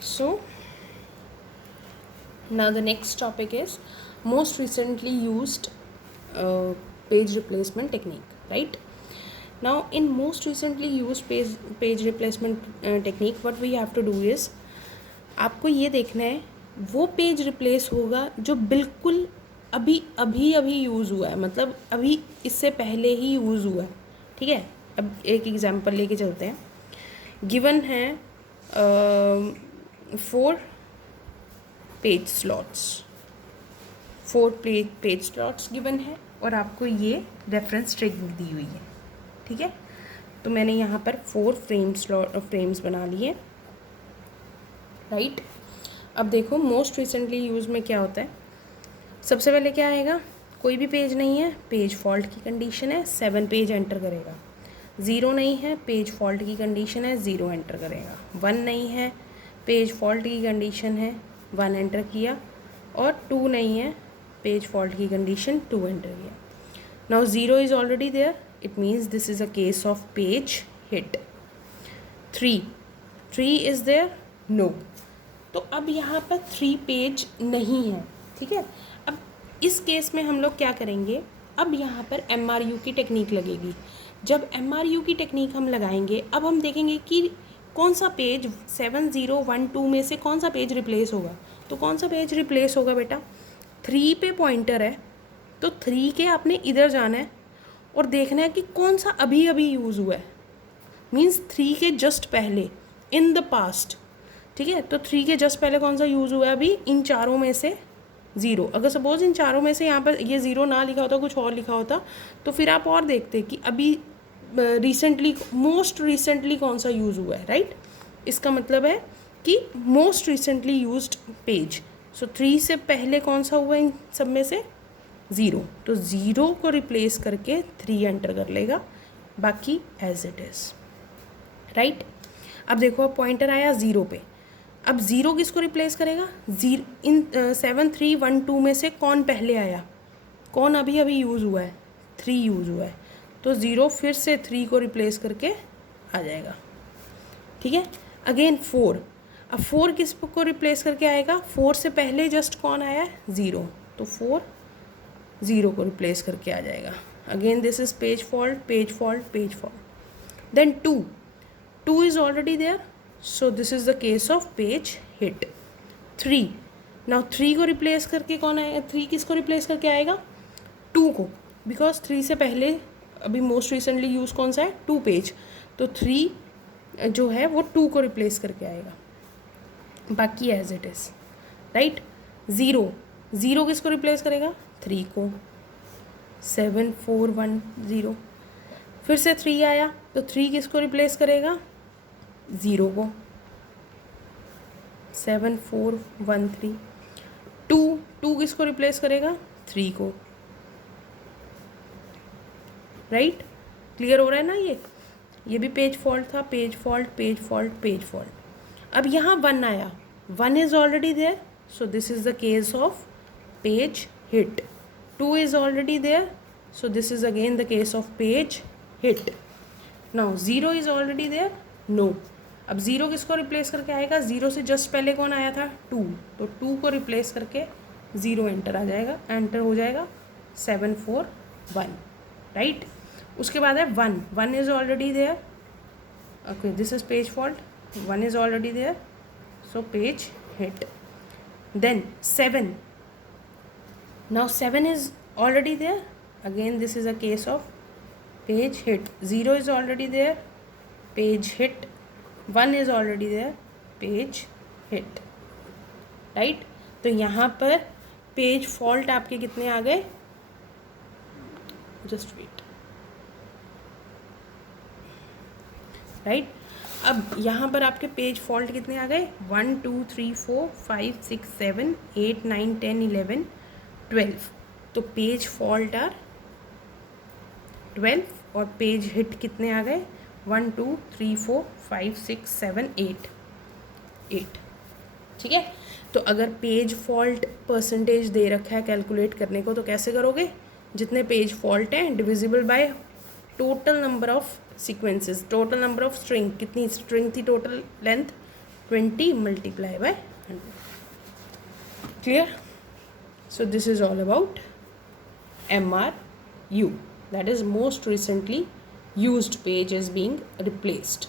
So now the next topic is most recently used page replacement technique, right? Now in most recently used page replacement technique, what we have to do is, आपको ये देखना है वो page replace होगा जो बिल्कुल अभी अभी अभी यूज़ हुआ है, मतलब अभी इससे पहले ही यूज़ हुआ है, ठीक है। अब एक एग्जांपल लेके चलते हैं। गिवन है 4 page slots, 4 page slots given है और आपको ये रेफरेंस स्ट्रिंग दी हुई है, ठीक है। तो मैंने यहाँ पर 4 फ्रेम्स बना लिए, राइट। अब देखो मोस्ट रिसेंटली यूज़ में क्या होता है। सबसे पहले क्या आएगा, कोई भी पेज नहीं है, पेज फॉल्ट की कंडीशन है, 7 पेज एंटर करेगा। 0 नहीं है, पेज फॉल्ट की कंडीशन है, 0 एंटर करेगा। 1 नहीं है, पेज फॉल्ट की कंडीशन है, 1 एंटर किया। और 2 नहीं है, पेज फॉल्ट की कंडीशन 2 एंटर किया। Now 0 is already there, it means this is a case of page hit. 3 is there, no. तो अब यहाँ पर 3 पेज नहीं है, ठीक है। अब इस केस में हम लोग क्या करेंगे, अब यहाँ पर MRU की टेक्निक लगेगी। जब MRU की टेक्निक हम लगाएंगे, अब हम देखेंगे कि कौन सा पेज 7012 में से कौन सा पेज रिप्लेस होगा। तो कौन सा पेज रिप्लेस होगा बेटा, 3 पे पॉइंटर है, तो 3 के आपने इधर जाना है और देखना है कि कौन सा अभी अभी यूज़ हुआ है, मीन्स 3 के जस्ट पहले, इन द पास्ट, ठीक है। तो 3 के जस्ट पहले कौन सा यूज़ हुआ है अभी, इन चारों में से 0। अगर सपोज इन चारों में से यहाँ पर ये 0 ना लिखा होता, कुछ और लिखा होता, तो फिर आप और देखते कि अभी रिसेंटली, मोस्ट रिसेंटली कौन सा यूज़ हुआ है, राइट। इसका मतलब है कि मोस्ट रिसेंटली यूज्ड पेज। सो 3 से पहले कौन सा हुआ इन सब में से, 0। तो 0 को रिप्लेस करके 3 एंटर कर लेगा, बाकी एज इट इज़, राइट। अब देखो, अब पॉइंटर आया 0 पे। अब 0 किसको रिप्लेस करेगा, इन 7312 में से कौन पहले आया, कौन अभी अभी यूज़ हुआ है, 3 यूज़ हुआ है। तो 0 फिर से 3 को रिप्लेस करके आ जाएगा, ठीक है। अगेन 4, अब 4 किस को रिप्लेस करके आएगा, 4 से पहले जस्ट कौन आया है, 0। तो 4 0 को रिप्लेस करके आ जाएगा। Again this is page fault, page fault, page fault. Then 2 is already there, so this is the case of page hit. 3, now 3 को रिप्लेस करके कौन आएगा, 3 किसको रिप्लेस करके आएगा, 2 को, बिकॉज 3 से पहले अभी मोस्ट रिसेंटली यूज़ कौन सा है, 2 पेज। तो 3 जो है वो 2 को रिप्लेस करके आएगा, बाकी एज इट इज़, राइट। 0 किसको रिप्लेस करेगा, 3 को, 7410। फिर से 3 आया, तो 3 किसको रिप्लेस करेगा, 0 को, 7413। 2 किसको रिप्लेस करेगा, 3 को, राइट। क्लियर हो रहा है ना, ये भी पेज फॉल्ट था, page fault, page fault, page fault. अब यहाँ 1 आया, 1 is already there, so this is the case of page hit. 2 is already there, so this is again the case of page hit. Now 0 is already there, no. अब 0 किसको replace करके आएगा, 0 से just पहले कौन आया था, 2। तो 2 को रिप्लेस करके 0 एंटर आ जाएगा, एंटर हो जाएगा 741, राइट। उसके बाद है 1 is already there, okay, this is page fault, 1 is already there, so page hit. Then 7, now 7 is already there, again this is a case of page hit. 0 is already there, page hit. 1 is already there, page hit, right. तो यहाँ पर page fault आपके कितने आ गए, just wait, right. अब यहाँ पर आपके पेज फॉल्ट कितने आ गए, 1 2 3 4 5 6 7 8 9 10 11 12। तो पेज फॉल्ट आर 12 और पेज हिट कितने आ गए, 1 2 3 4 5 6 7 8, ठीक है। तो अगर पेज फॉल्ट परसेंटेज दे रखा है कैलकुलेट करने को, तो कैसे करोगे, जितने पेज फॉल्ट हैं divisible by total number of sequences, total number of string, कितनी स्ट्रिंग थी total length 20 multiply by 100. Clear? So this is all about MRU, that is most recently used page is being replaced.